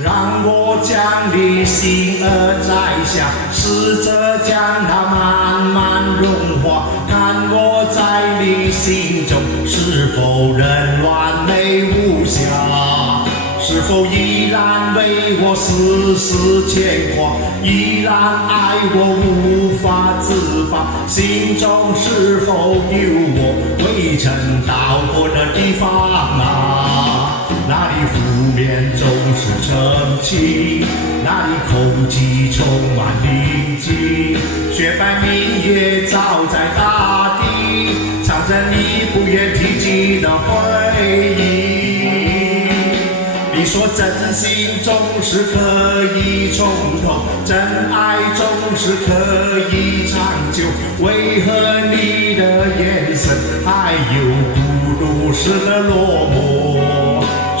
让我将你心儿摘下，试着将它慢慢融化，看我在你心中是否仍完美无瑕，是否依然为我丝丝牵挂，依然爱我无法自拔，心中是否有我未曾到过的地方啊？那里湖面总是澄清，那里空气充满宁静，雪白明月照在大地，藏着你不愿提及的回忆。你说真心总是可以冲动，真爱总是可以长久，为何你的眼神还有孤独时的落寞？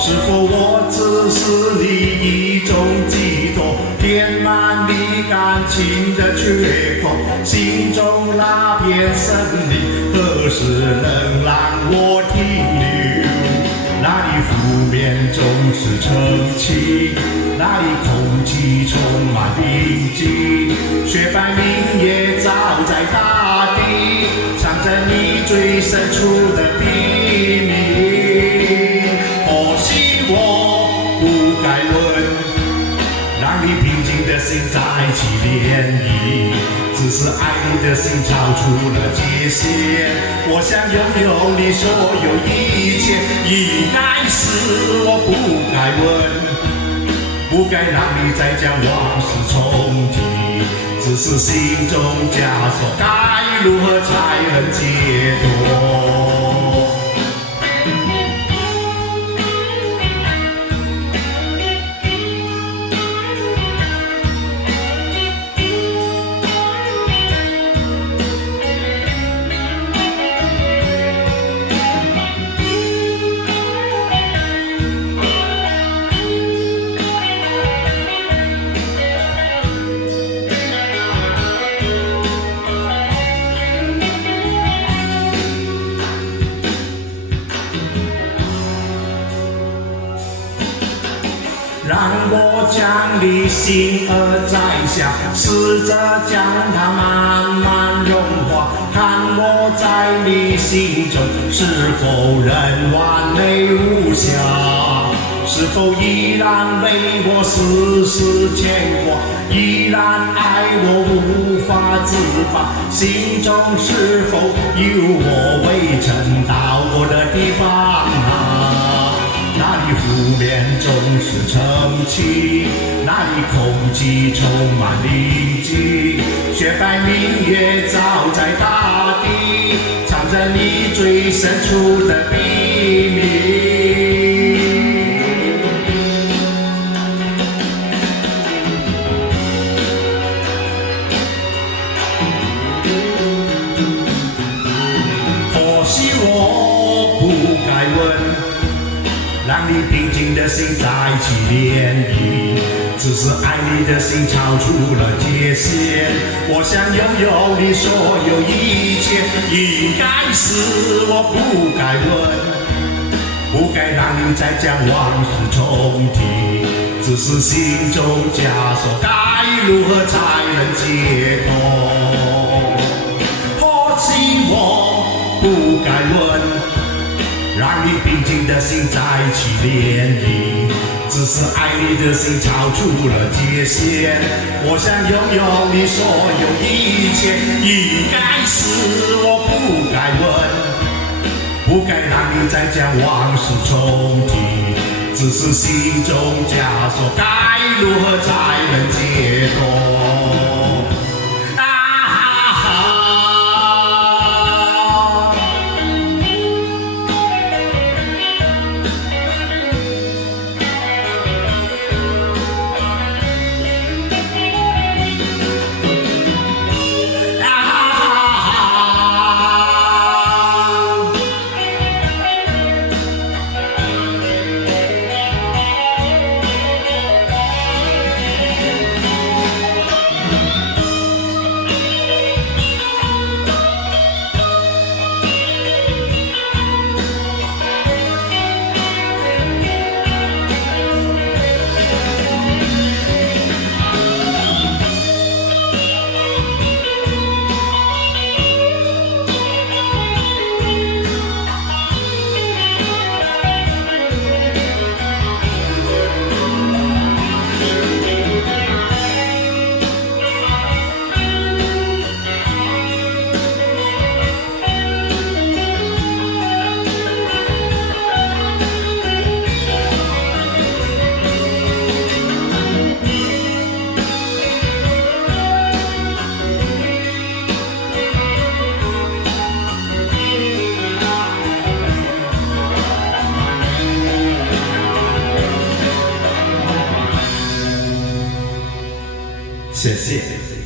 是否我只是你一种寄托，填满你感情的缺口？心中那片森林何时能让我停留？那里湖面总是澄清，那里空气充满宁静，雪白明月照在大地，藏着你最深处的秘密。或许我不该问，让你平静的心再起涟漪，只是爱你的心超出了界限。我想拥有你所有一切，应该是我不该问，不该让你再将往事重提，只是心中枷锁，该如何才能解脱？让我将你心儿摘下，试着将它慢慢融化，看我在你心中是否仍完美无瑕，是否依然为我丝丝牵挂，依然爱我无法自拔，心中是否有我未曾到过的地方啊？那里湖面总是澄清，那里空气充满宁静，雪白明月照在大地，藏着你最深处的秘密。或许我不该问，让你平静的心再起涟漪，只是爱你的心超出了界限。我想拥有你所有一切，应该是我不该问，不该让你再将往事重提，只是心中枷锁，该如何才能解脱？或许我不该问，让你平静的心再起涟漪，只是爱你的心超出了界限。我想拥有你所有一切，应该是我不该问，不该让你再将往事重提，只是心中枷锁，该如何才能解脱？谢谢。